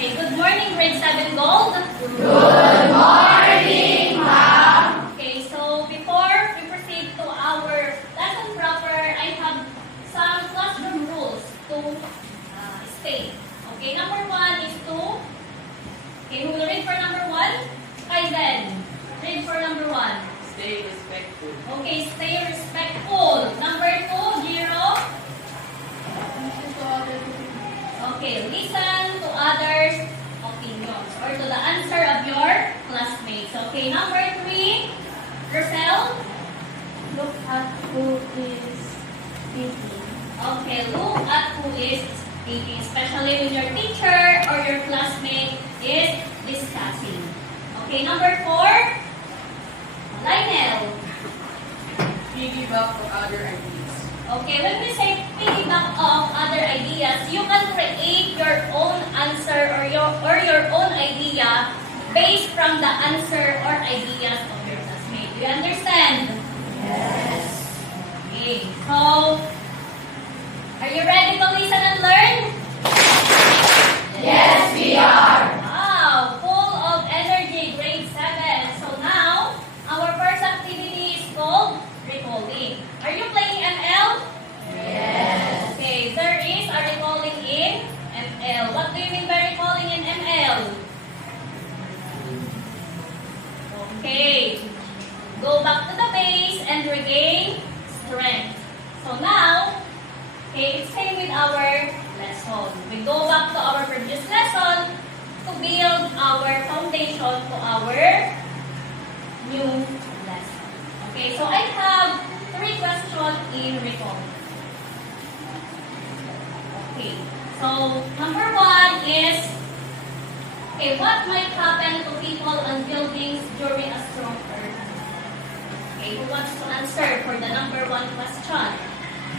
Okay, good morning, grade 7 Gold. Good morning, ma'am. Okay, so before we proceed to our lesson proper, I have some classroom rules to state. Okay, number 1 is to, okay, who will read for number 1? Kaizen, read for number 1. Stay respectful. Okay, stay respectful. Number 2, Jiro. Okay, listen to others' opinions or to the answer of your classmates. Okay, number 3, Rosel. Look at who is speaking. Okay, look at who is speaking, especially when your teacher or your classmate is discussing. Okay, number 4, Lionel. Piggyback to other ideas. Okay, when we say piggyback off other ideas, you can create your own answer or your own idea based from the answer or ideas of your classmate. Do you understand? Yes. Okay, so are you ready to listen and learn? Yes, we are. Wow, full of energy, grade 7. So now, our first activity is called recalling. Are you playing ML? Yes. Okay, there is a recalling in ML. What do you mean by recalling in ML? Okay, go back to the base and regain strength. So now, okay, it's same with our lesson. We go back to our previous lesson to build our foundation to our new lesson. Okay, so I have 3 questions in recall. Okay, so number 1 is, okay, what might happen to people and buildings during a strong earthquake? Okay, who wants to answer for the number 1 question?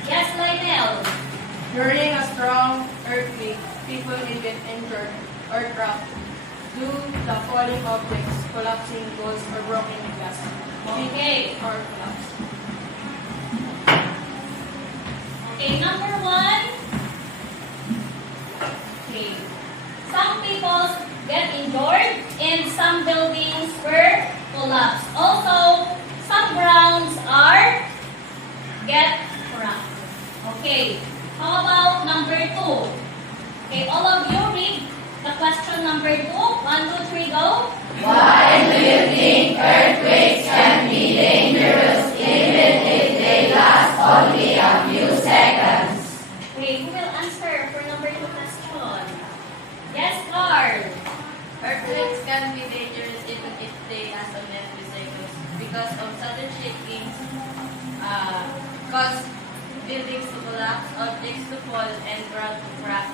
Yes, Lionel. During a strong earthquake, people may get injured or trapped due to the falling objects, collapsing walls, or broken glass. Okay. Or collapse. Okay, number 1. Okay. Some people get injured and some buildings were collapsed. Also, some grounds are get cracked. Okay. How about number 2? Okay, all of you read the question number 2. 1, 2, 3, go. Why do you think earthquakes can be dangerous even if they last only a few seconds? Okay, who will answer for number 2 question? Yes, Carl. Earthquakes can be dangerous even if they last only a few seconds because of sudden shaking, cause buildings to collapse, objects to fall, and ground to crack,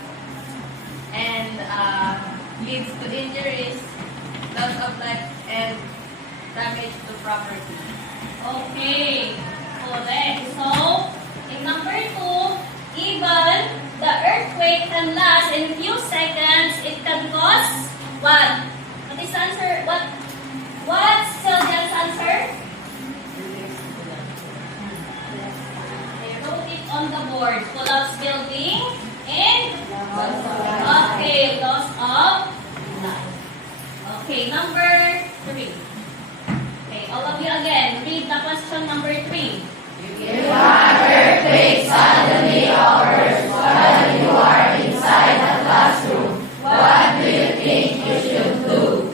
and leads to injuries, loss of life, and damage to property. Okay, correct. So, in number 2, even the earthquake can last in a few seconds. It can cause what? What is the answer? What's Sylvia's answer? I wrote it on the board. Collapse building and okay, loss of life. Okay, number 3. Okay, all of you again, read the question number 3. If an earthquake suddenly occurs while you are inside the classroom, what do you think you should do?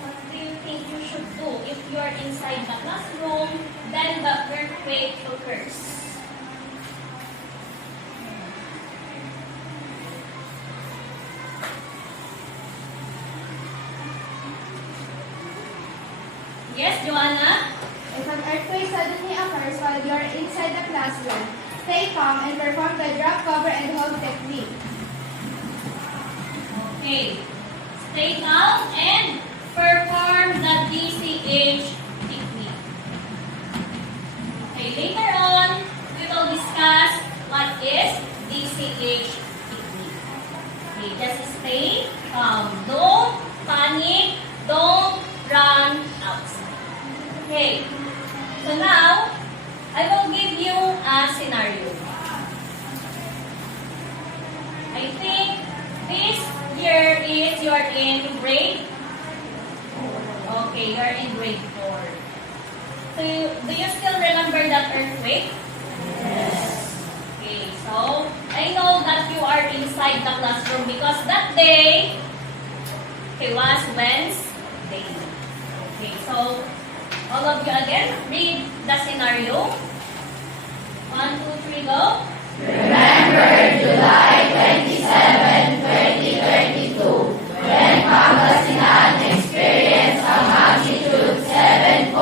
What do you think you should do if you are inside the classroom, then the earthquake occurs? Yes, Joanna? If an earthquake suddenly occurs while you are inside the classroom, stay calm and perform the drop, cover, and hold technique. Okay. Stay calm and perform the DCH technique. Okay, later on, we will discuss what is DCH technique. Okay, just stay calm. Don't panic. Don't run outside. Okay. So now, I will give you a scenario. I think this year is guys, you are in grade? Okay, you are in grade 4. So, do you still remember that earthquake? Yes. Okay, so, I know that you are inside the classroom because that day, okay, was Wednesday. Okay, so, all of you again, read the scenario. 1, 2, 3, go. Remember July 27, 2022, when Pangasinan experienced a magnitude 7.0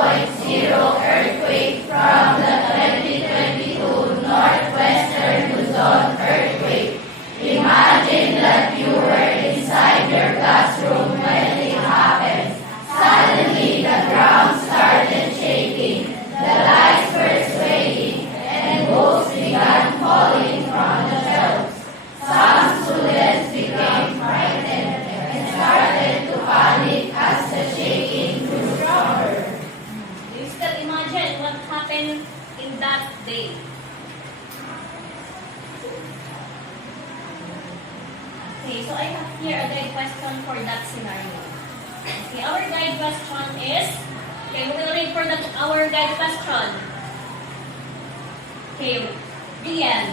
earthquake from the 2022 Northwestern Luzon earthquake. Imagine that you were inside your classroom when it happened. Suddenly, the ground started shaking, the lights were swaying, and books began falling from the shelves. Some students became frightened and started to panic as the shaking grew stronger. Do you still imagine what happened in that day? Okay, so I have here a guide question for that scenario. Okay, our guide question is, okay, we will read for our guide question. Okay, Rian.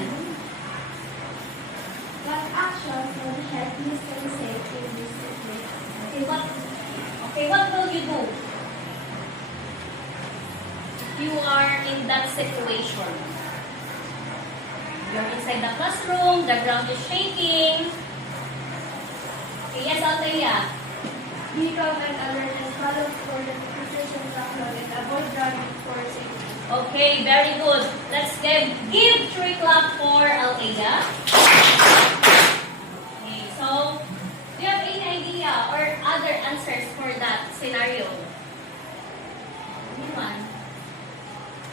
What actions would help you stay safe in this situation? What will you do if you are in that situation? You're inside the classroom, the ground is shaking. Okay, yes, Althea. Be calm and alert and follow for the precision backlog and avoid driving for safety. Okay, very good. Let's give 3 clap for Althea. Okay, so, do you have any idea or other answers for that scenario? Anyone?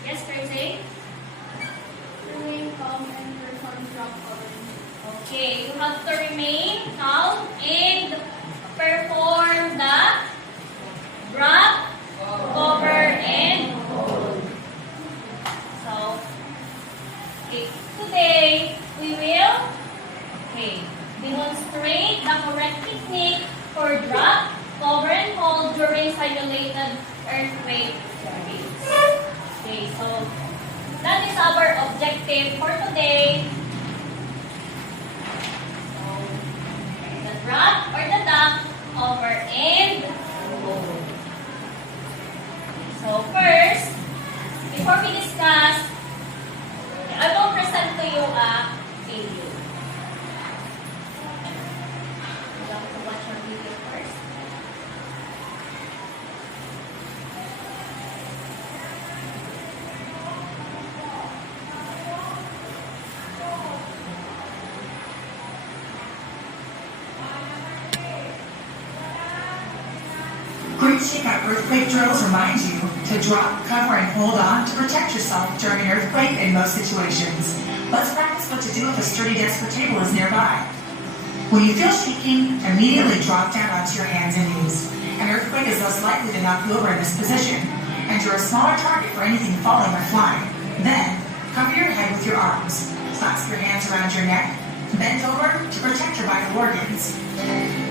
Yes, Tracy? Remain calm and perform drop covering. Okay, you have to remain calm and perform the drop, cover, and hold. So, okay, today we will demonstrate the correct technique for drop, cover, and hold during simulated earthquake surveys. Okay, so that is our objective for today. The drop or the duck, cover, and hold. So first, before we discuss, I will present to you a video. You have to watch our video first. Great Shakeout earthquake drills remind you to drop, cover, and hold on to protect yourself during an earthquake in most situations. Let's practice what to do if a sturdy desk or table is nearby. When you feel shaking, immediately drop down onto your hands and knees. An earthquake is less likely to knock you over in this position, and you're a smaller target for anything falling or flying. Then, cover your head with your arms. Clasp your hands around your neck. Bend over to protect your vital organs.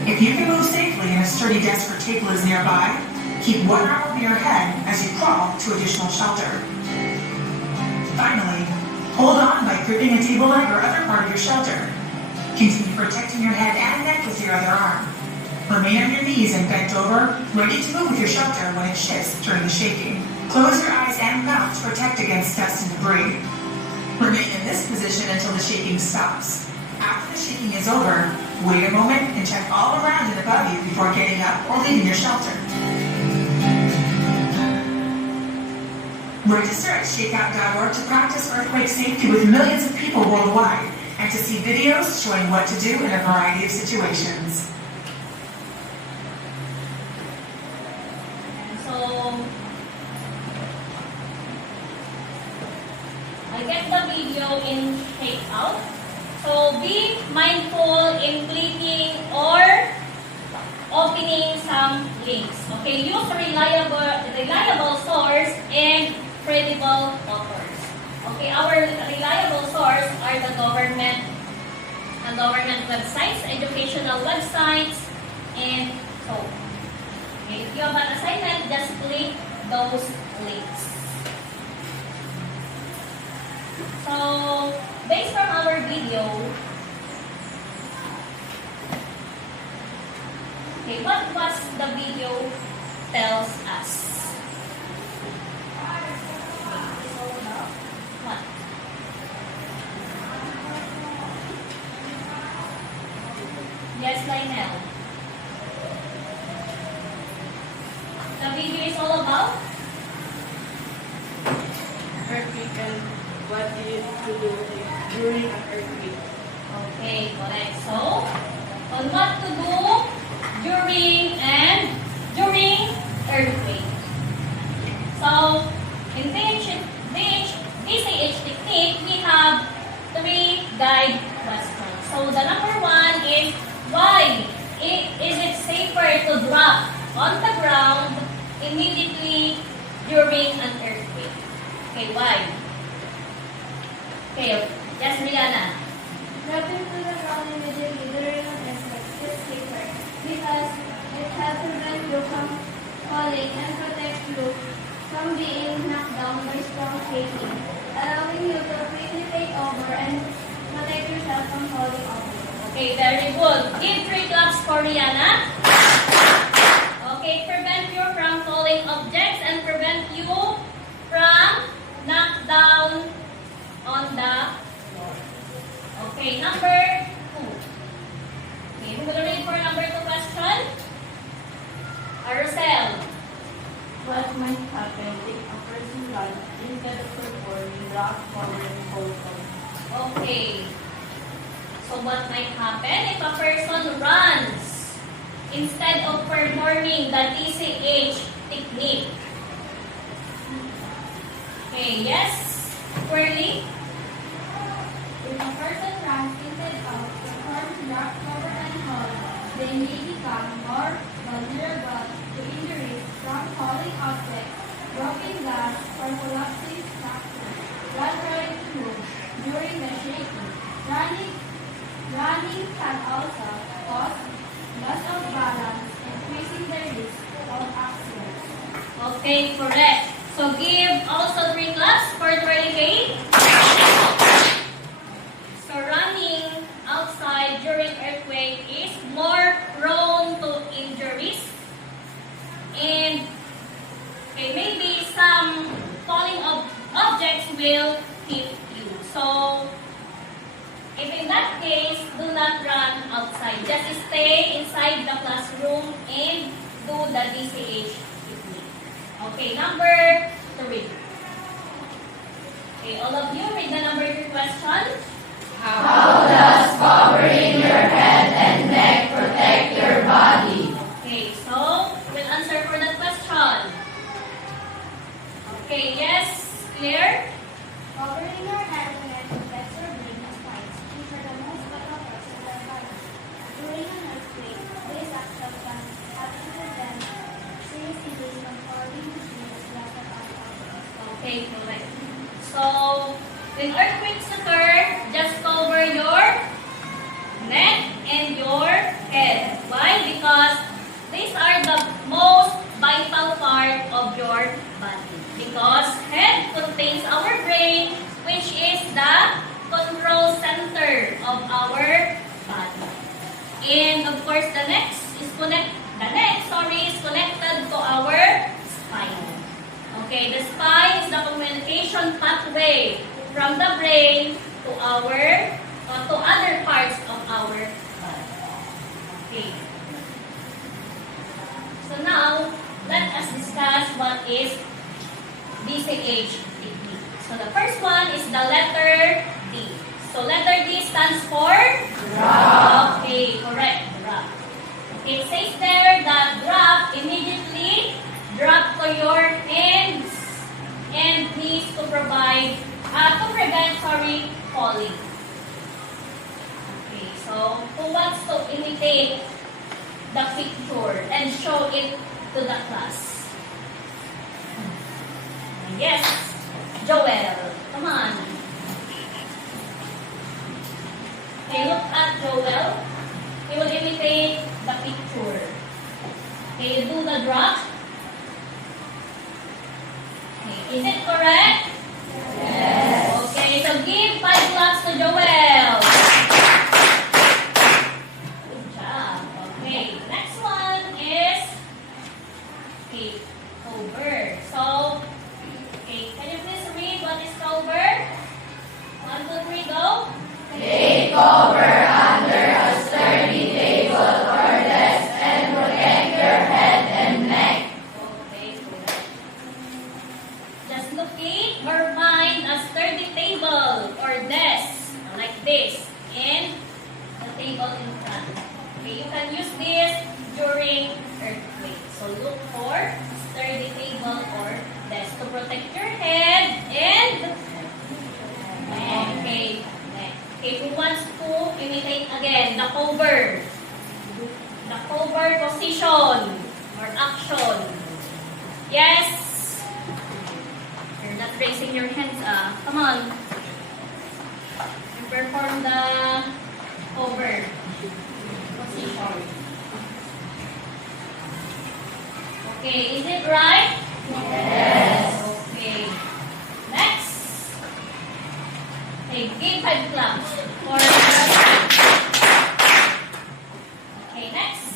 If you can move safely and a sturdy desk or table is nearby, keep one arm over your head as you crawl to additional shelter. Finally, hold on by gripping a table leg or other part of your shelter. Continue protecting your head and neck with your other arm. Remain on your knees and bent over, ready to move with your shelter when it shifts during the shaking. Close your eyes and mouth to protect against dust and debris. Remain in this position until the shaking stops. After the shaking is over, wait a moment and check all around and above you before getting up or leaving your shelter. Register at shakeout.org to practice earthquake safety with millions of people worldwide and to see videos showing what to do in a variety of situations. So, I get the video in Shakeout. So, be mindful in clicking or opening some links. Okay, use reliable source and credible authors. Okay, our reliable source are the government websites, educational websites, and toe. Okay, if you have an assignment, just click those links. So, based from our video, okay, what was the video tells us? What? Yes, Lionel. The video is all about Earthquake and what you need to do during an earthquake. okay, correct. So, on what to do during earthquake. So, in DCH technique, we have 3 guide questions. So, the number 1 is why is it safer to drop on the ground immediately during an earthquake? Okay, why? Okay, yes, Rihanna. Dropping to the ground immediately during an earthquake is safer because it helps prevent you from falling and protect you from being knocked down by strong shaking, allowing you to quickly take over and protect yourself from falling over. Okay, very good. Give 3 claps for Rihanna. Okay, prevent you from falling objects and prevent you from knocked down on the floor. Okay, number 2. Okay, who will read for number 2 question? Aracel. What might happen if a person runs instead of performing rock, cover, and hold on? Okay. So what might happen if a person runs instead of performing the DCH technique? Okay, yes? Curly? If a person runs instead of performing drop, cover, and hold, they may become more vulnerable to injuries from falling objects, broken glass, or collapsing structures. Blood trying to move during the shaking. Running can also cause loss of balance, increasing the risk of accidents. Okay, correct. So give also 3 claps for Curly Kay. So running outside during earthquake is more prone to injuries. And okay, maybe some falling objects will hit you. So, if in that case, do not run outside. Just stay inside the classroom and do the DCH technique. Okay, number 3. Okay, all of you read the number 3 question. How does covering your head and neck protect your body? Okay, so we'll answer for that question. Okay, yes, Claire? Covering your head and neck protects your brain and spines, which are the most vital parts of your body. During an earthquake, this action can actually prevent serious injuries from falling machines blasted out of objects. Okay, correct. So, when earthquakes occur, just cover your neck and your head. Why? Because these are the most vital part of your body. Because head contains our brain, which is the control center of our body. And of course, the neck is connected to our spine. Okay, the spine is the communication pathway from the brain to to other parts of our body. Okay. So now, let us discuss what is DCH technique. So the first one is the letter D. So letter D stands for drop. Okay, correct. Drop. It says there that drop immediately drop to your hands and knees to prevent falling. Okay, so who wants to imitate the picture and show it to the class? Yes, Joel, come on. Okay, look at Joel. He will imitate the picture. Okay, do the drop. Okay, is it correct? Yes. Okay, so give 5 claps to Joel. Good job. Okay, next one is over. So, okay, can you please read what is over? 1, 2, 3, go. Take over under a sturdy table or desk and protect your head and neck. Okay, good. Just locate or find a sturdy table or desk like this and the table in front. Okay, you can use this during earthquake. So look for sturdy table or desk to protect your head and okay. Okay, who wants to imitate again the cover? The cover position or action. Yes. You're not raising your hands. Come on. You perform the cover position. Okay, is it right? Yes. Okay. Next. Okay, give 5 claps for okay, next.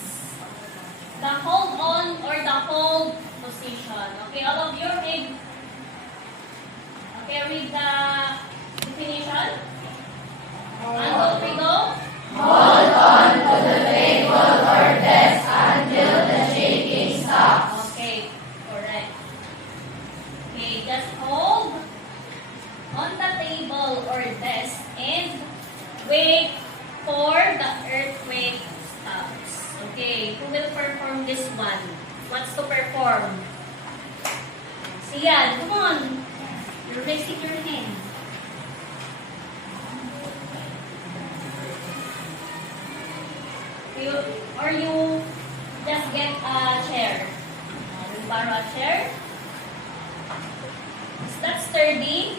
The hold on or the hold position. Okay, all of you read. Okay, read the definition. 1, 2, 3, go. Hold on to the table or desk until the shaking stops. Okay, correct. Okay, just hold on the table or desk and wait for the earthquake stops. Okay, who will perform this one? What's to perform? Sian, come on. You're raising your hand. Or you just get a chair. Will borrow a chair. Is that sturdy?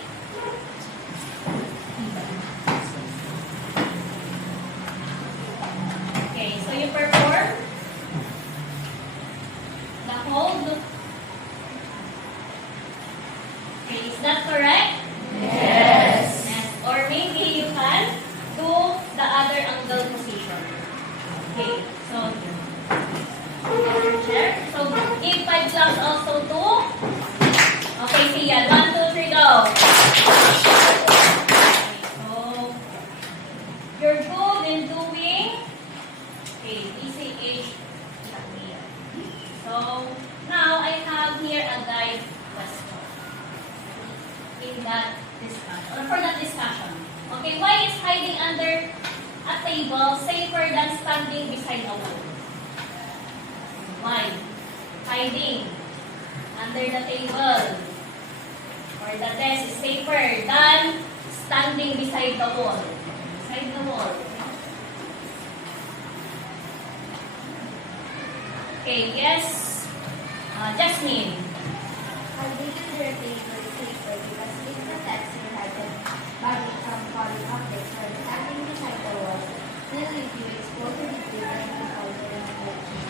Okay, so you perform the hold. Okay, is that correct? Yes. Yes. Or maybe you can do the other angle position. Okay, so other chair. So give 5 claps also to. Okay, Sian. 1, 2, 3, go. So you're good in doing. Okay, BCH here. So now I have here a guide question in that discussion or for that discussion. Okay, why is hiding under a table safer than standing beside a wall? Why? Hiding under the table or the desk is safer than standing beside the wall. Beside the wall. Okay, yes. Jasmine. Hiding under a table is safer because it protects your head and body from falling objects, or standing beside the wall will leave you exposed to the different energy.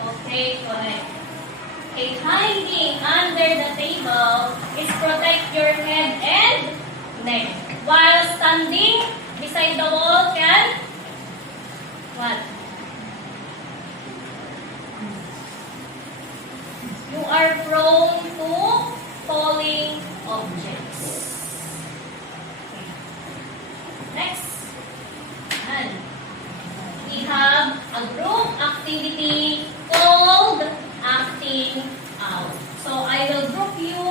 Okay, correct. Okay, hiding under the table is protect your head and neck. While standing beside the wall can what? You are prone to falling objects. Okay. Next. And we have a group activity called acting out. So I will group you.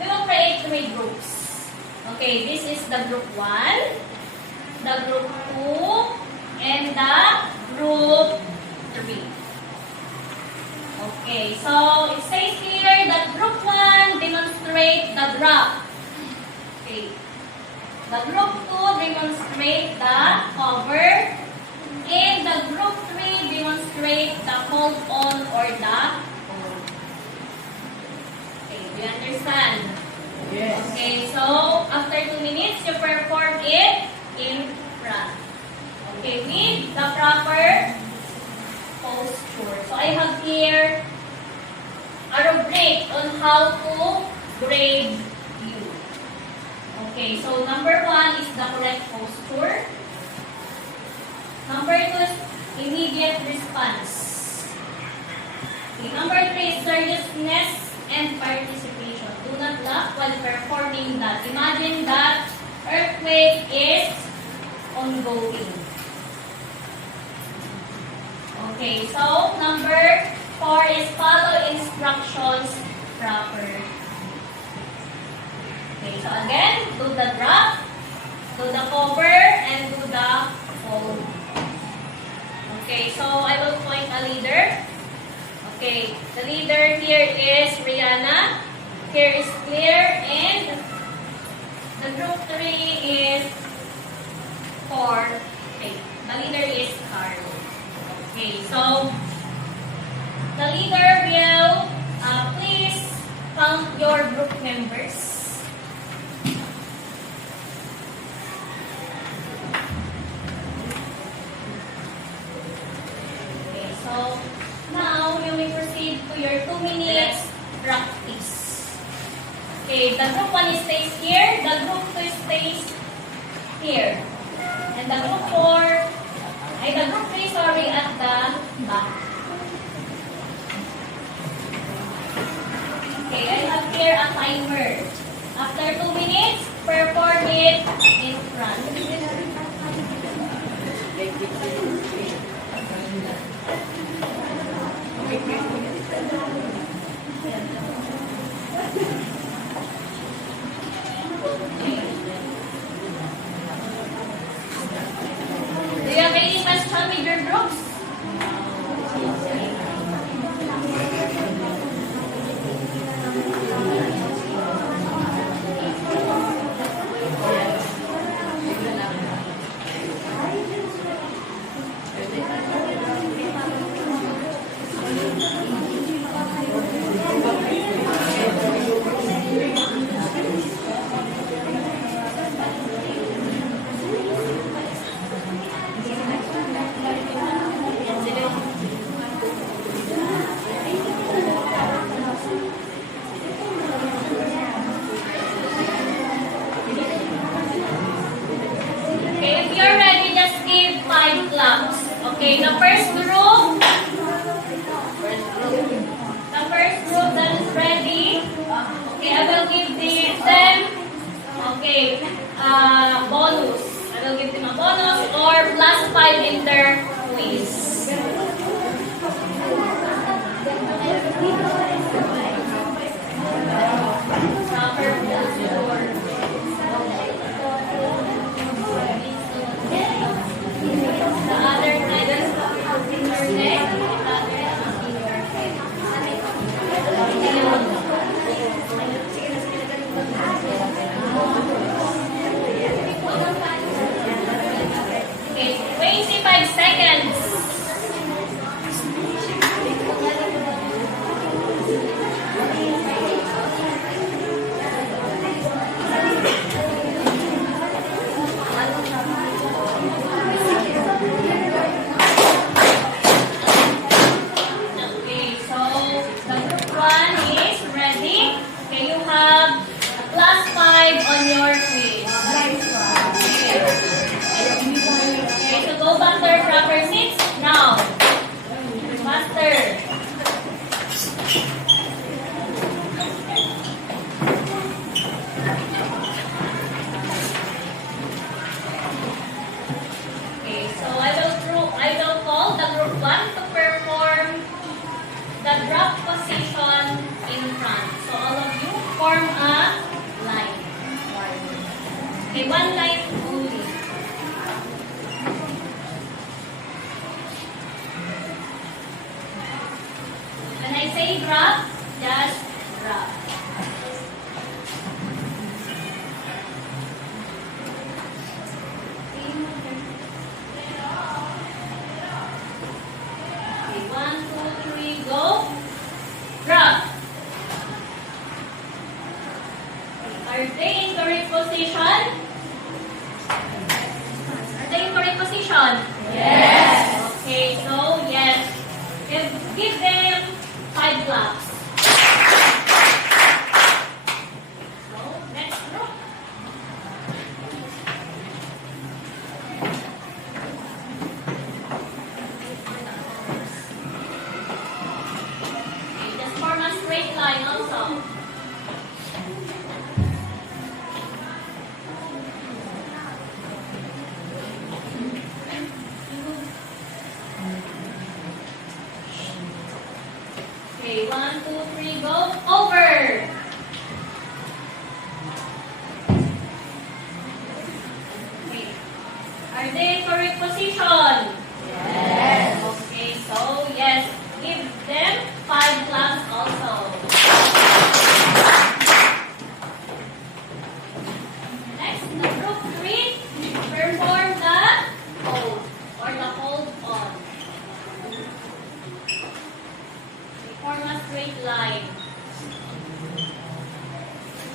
We will create 3 groups. Okay, this is the group 1, the group 2, and the group 3. Okay, so it says here that group 1 demonstrate the drop. Okay. The group 2 demonstrate the cover. And the group 3 demonstrate the hold on or the hold. Okay, do you understand? Yes. Okay, so after 2 minutes, you perform it in front. Okay, with the proper posture. posture. So I have here a rubric on how to grade you. Okay, so number 1 is the correct posture. Number 2 is immediate response. Okay, number 3 is seriousness and participation. Do not laugh while performing that. Imagine that earthquake is ongoing. Okay, so number 4 is follow instructions properly. Okay, so again, do the drop, do the cover, and do the fold. Okay, so I will point a leader. Okay, the leader here is Rihanna. Here is Claire, and the group 3 is 4. Okay, the leader is Carl. Okay, so the leader will please count your group members. Okay, so now you may proceed to your 2 minutes practice. Okay, the group 1 stays here, the group 2 stays here, and the group 4 the group 3, sorry, at the back. Okay, I have here a timer. After 2 minutes, perform it in front. Do you have any question with your groups? Okay, the first group that is ready. Okay, I will give them bonus. I will give them a bonus or +5 in their quiz. The other side is in your neck, the other is in your head. Okay, 25 seconds. Okay, so the group 1 is ready. Okay, you have a +5 on your quiz. Okay, so go back to your proper seats now. Faster. Okay, so I will call the group 1 to perform the drop position in front. So all of you form a line. Okay, 1 line only. When I say drop, just drop. Okay, 1, 2, 3, go. Drop. Are they in correct position? Are they in correct position? Yes. Okay, so yes. Give Okay, 1, 2, 3, go. Over. Okay. Are they correct position? Yes. Okay, so yes, give them 5 claps also. Next, the group 3, perform the hold or the hold on. Form a straight line.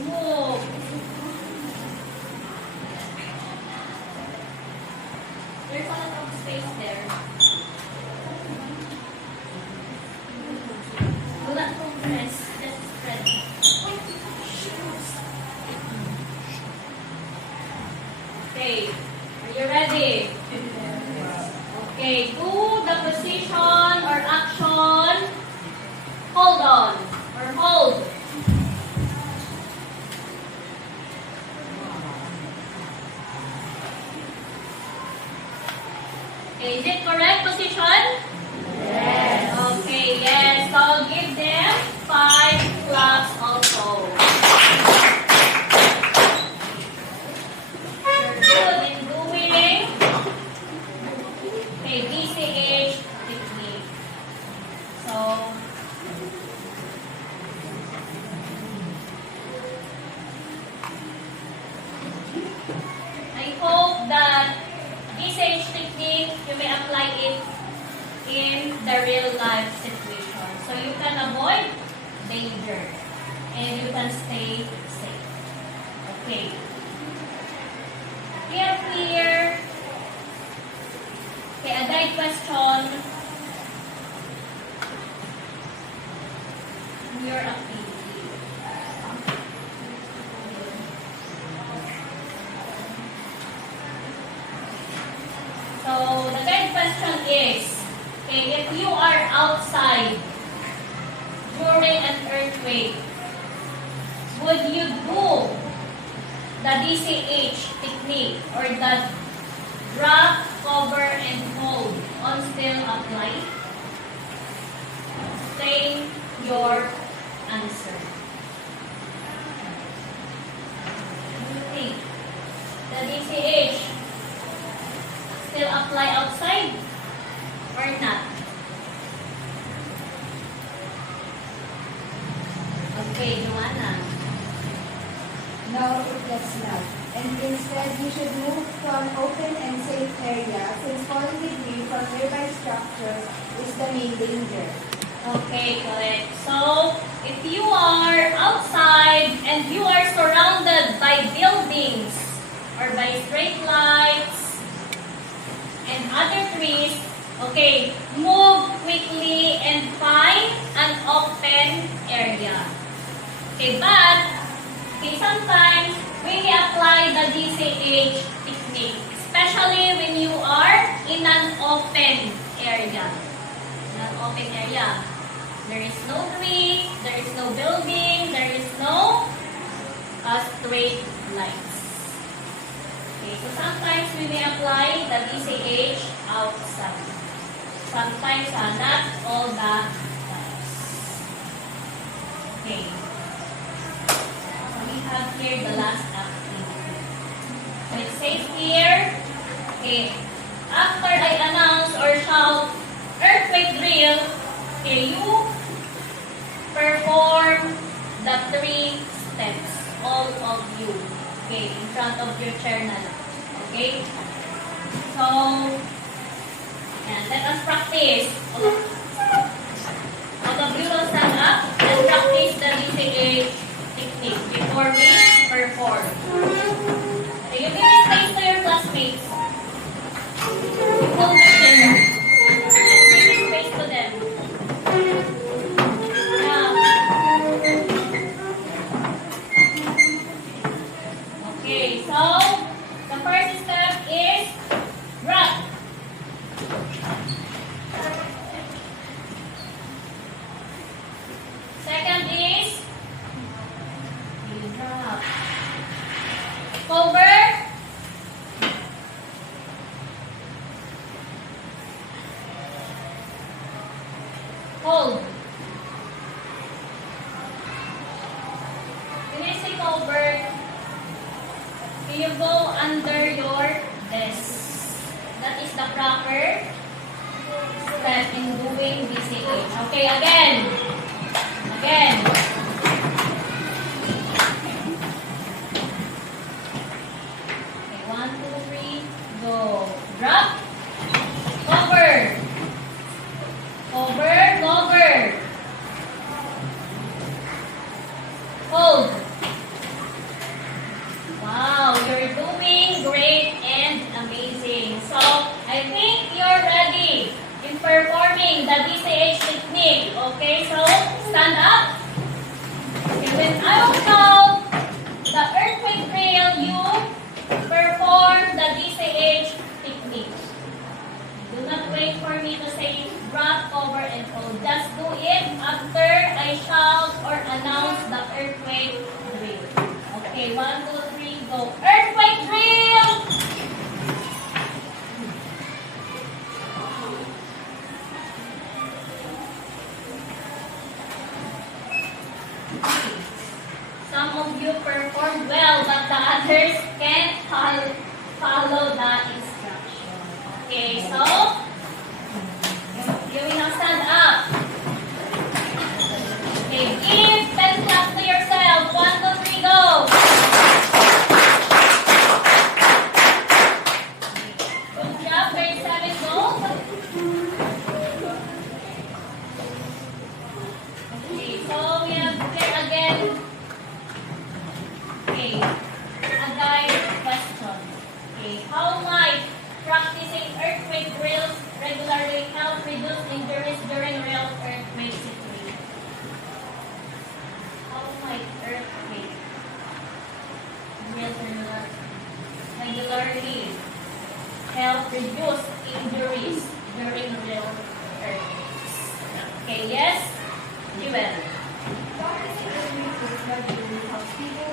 Move. There's a lot of space there. Do not compress, just spread. Okay, are you ready? Okay, do the position or action. Hold on or hold. Okay, is it correct position? Yes. Okay, yes. So give them 5 claps also. You're good in doing DCH technique. So I hope that DCH technique you may apply it in the real life situation. So you can avoid danger and you can stay safe. Okay. Clear, clear. Okay, a guide question. Your activity. So the guide question is, okay, if you are outside during an earthquake, would you do the DCH technique or the drop, cover, and hold on still apply? Say your answer. What do you think? The DCH still apply outside or not? Okay, Joanna. No, it does not. And instead, you should move to an open and safe area since falling debris from nearby structures is the main danger. Okay, correct. So, if you are outside and you are surrounded by buildings or by street lights and other trees, okay, move quickly and find an open area. Okay, but okay, sometimes we apply the DCH technique, especially when you are in an open area. In an open area. There is no tree, there is no building, there is no street lights. Okay, so sometimes we may apply the DCH outside. Sometimes not all the times. Okay. So we have here the last activity. So it says here, okay, after I announce or shout earthquake drill, okay, you perform the 3 steps, all of you, okay, in front of your chair na lang, okay? So, and let us practice. All of you will stand up and practice the DCH technique before we perform. So, you give space to your classmates. You will give them. Give space to them. Okay, so the first step is drop. Hold. When I say cover, can you go under your desk? That is the proper step in doing DCH. Okay, again. Again. Okay, 1, 2, 3, go. Drop. Cover. Cover, cover. Hold. Wow, you're doing great and amazing. So, I think you're ready in performing the DCH technique. Okay, so stand up. Okay, when I will count the earthquake drill, you perform the DCH technique. Do not wait for me to say drop, cover, and hold. Just do it after I shout or announce the earthquake drill. Okay, 1, 2, 3, go. Earthquake drill! Some of you performed well, but the others can't follow the instruction. Okay, so you will now stand up. Okay, give 10 claps to yourself. 1, 2, 3, go. Good job, grade 7, go. Okay, so we have there again. Okay, a guide question. Okay, how might practicing earthquake drills regularly help reduce injuries during real earthquake situations? How might earthquake drills regularly help reduce injuries during real earthquakes? Okay, yes? Jewel. Practicing earthquake drills regularly helps people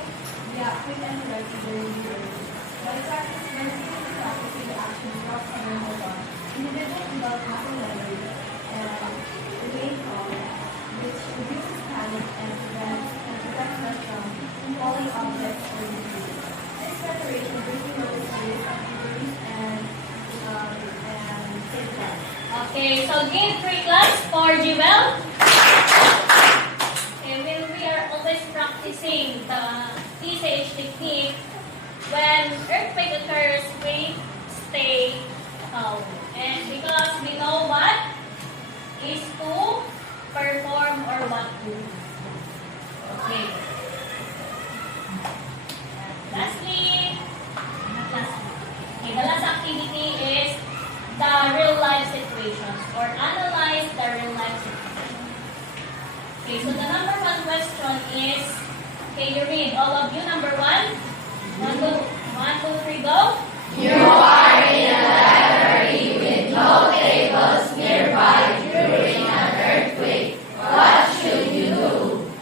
react quick and correct during the earthquake. By practicing the action drop, cover, and hold on, individuals develop muscle memory and remain calm, which reduces panic and prevents them from falling objects or diseases. This preparation briefly notice ways of injuries and save lives. Okay, so give 3 claps for Jewel. Okay, when we are always practicing the DCH technique, when earthquake occurs, we stay calm. And because we know what is to perform or what to do. Okay. Lastly, okay, the last activity is the real life situations or analyze the real life situations. Okay, so the number 1 question is, okay, you read, all of you, number 1. 1, 2, 3, go. You are in a library with no tables nearby during an earthquake. What should you do?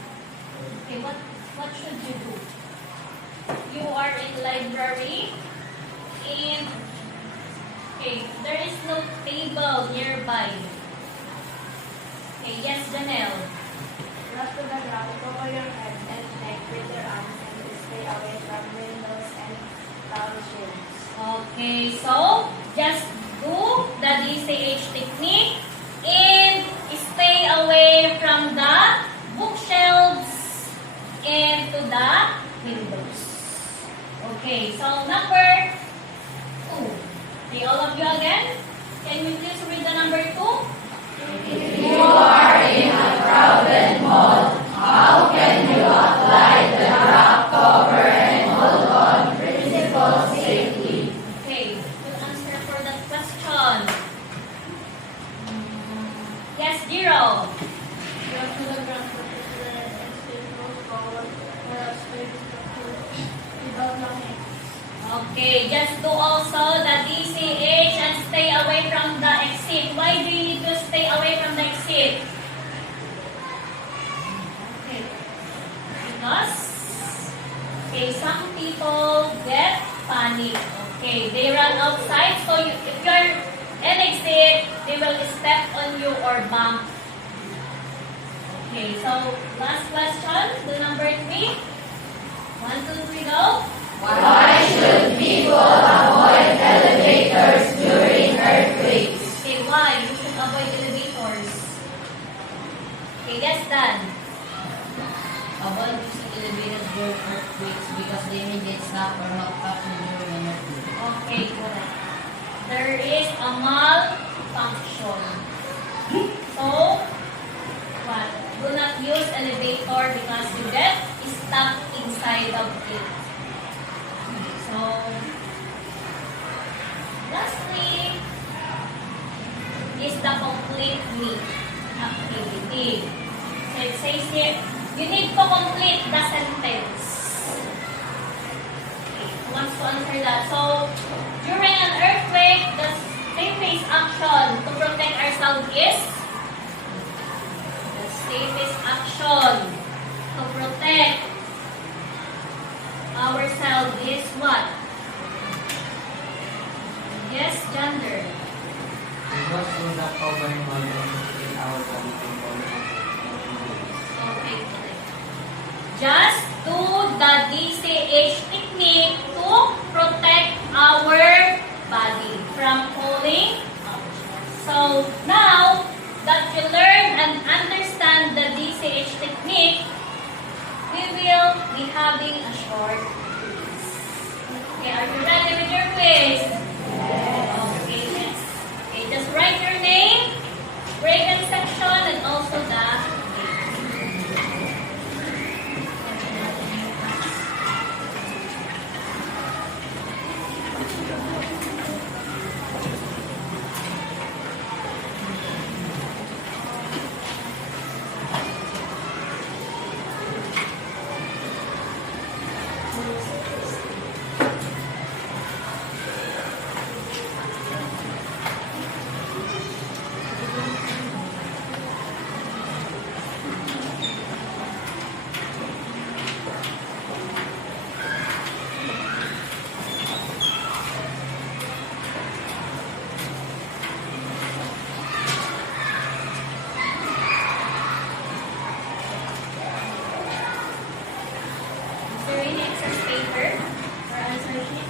Okay, what should you do? You are in library and okay, there is no table nearby. Okay, yes, Janelle. Drop to the ground, cover your head and neck with your arms and stay away from windows and tall shields. Okay, so just do the DCH technique and stay away from the bookshelves and to the windows. Okay, so number 2. Okay, all of you again? Can you please read the number 2? You are in a crowded mall. How can you apply the drop, cover, and hold on principles safely? Okay, good answer for that question. Yes, Jiro. Drop to the ground particularly and stay close forward or else stay without locking. Okay, just do also the DCH and stay away from the exit. Why do you need to stay away from the exit? Okay, because some people get panic. Okay, they run outside. So if you're an exit, they will step on you or bump Okay, so last question, the number 3. 1, 2, 3, go. Why should people avoid elevators during earthquakes? Okay, why? You should avoid elevators. Okay, yes, Dan. Avoid using elevators during earthquakes because they may get stuck or knocked up during an earthquake. Okay, correct. There is a malfunction. So, what? Do not use elevator because you get stuck inside of it. So, lastly, is the complete me activity. So it says here, you need to complete the sentence. Okay, who wants to answer that? So, during an earthquake, the safest action to protect ourselves is? The safest action to protect ourselves is what? Yes, gender. Because we not covering all in our body before Okay, correct. Just do the DCH technique to protect our body from falling out. So now that you learn and understand the DCH technique, we will be having a short quiz. Okay, are you ready with your quiz? Okay, yes. Okay, just write your name, break and section, and also the Is there any excess paper or answer sheet?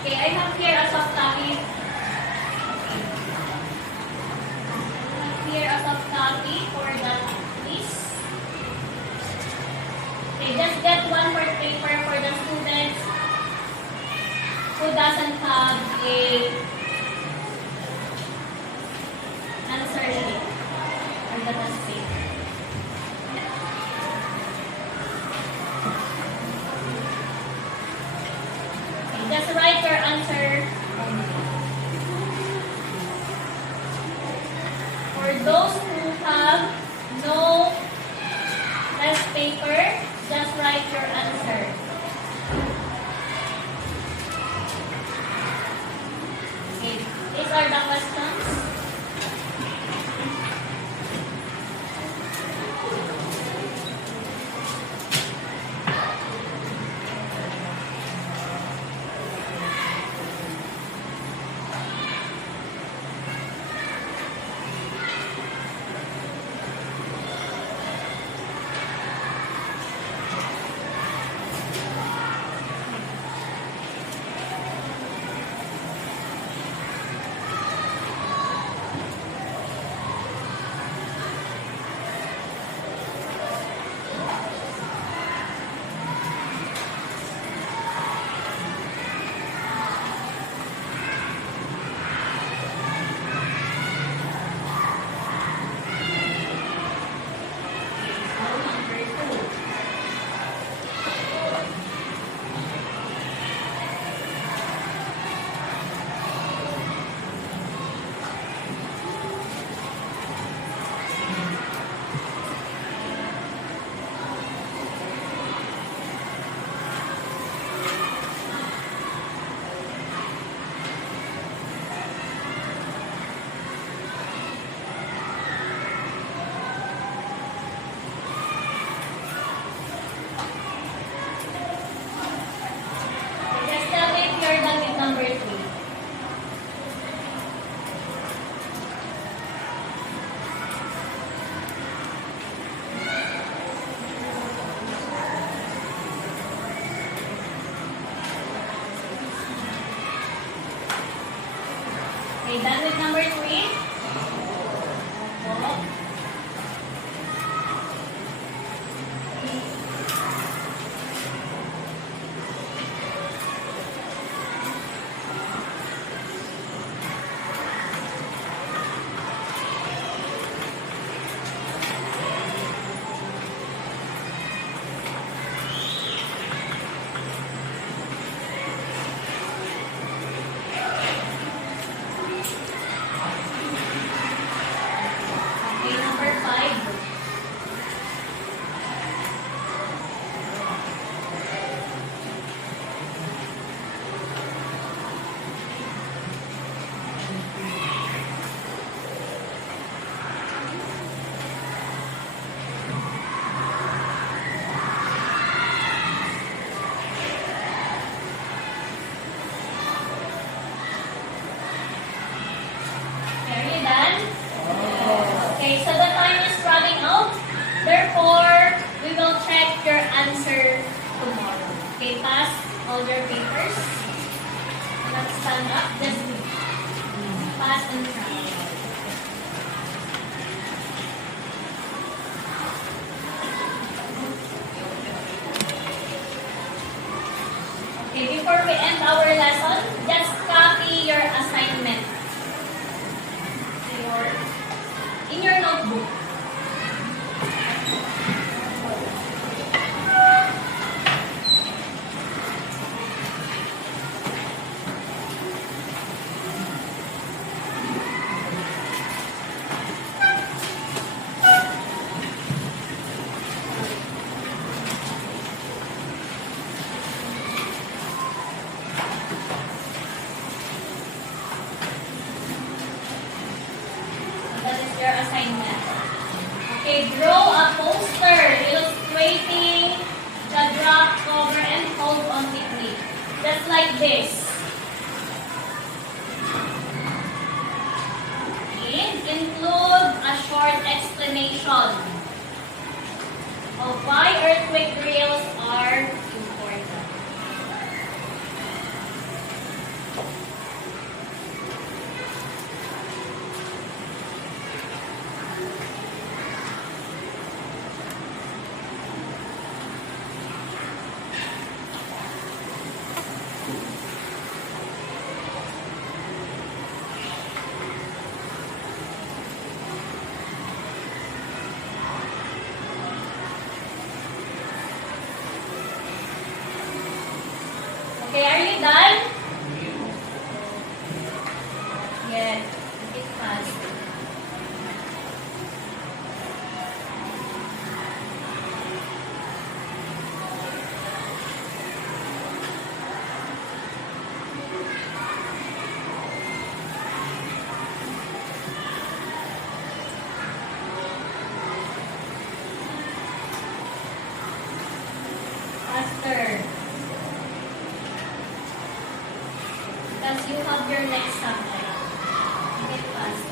Okay, I have here a soft copy. I have here a soft copy for that quiz. Okay, just get one for paper for the students who doesn't have a answer sheet or the test paper. Just write your answer only. For those who have no test paper, just write your answer. Okay, these are the questions. Okay, done with number 3? Opo. Okay, number 5. Are you done? Okay, so the time is running out. Therefore, we will check your answer tomorrow. Okay, pass all your papers. Do not stand up, just pass and try. Okay, before we end our lesson, just copy your assignment in your notebook. That is your assignment. Okay, draw a poster illustrating the drop, cover, and hold on technique. Just like this. Okay, include a short explanation of why earthquake drills are important. Okay, are you done? Yes, make it fast. Faster. Because you have your next subject. Make it fast.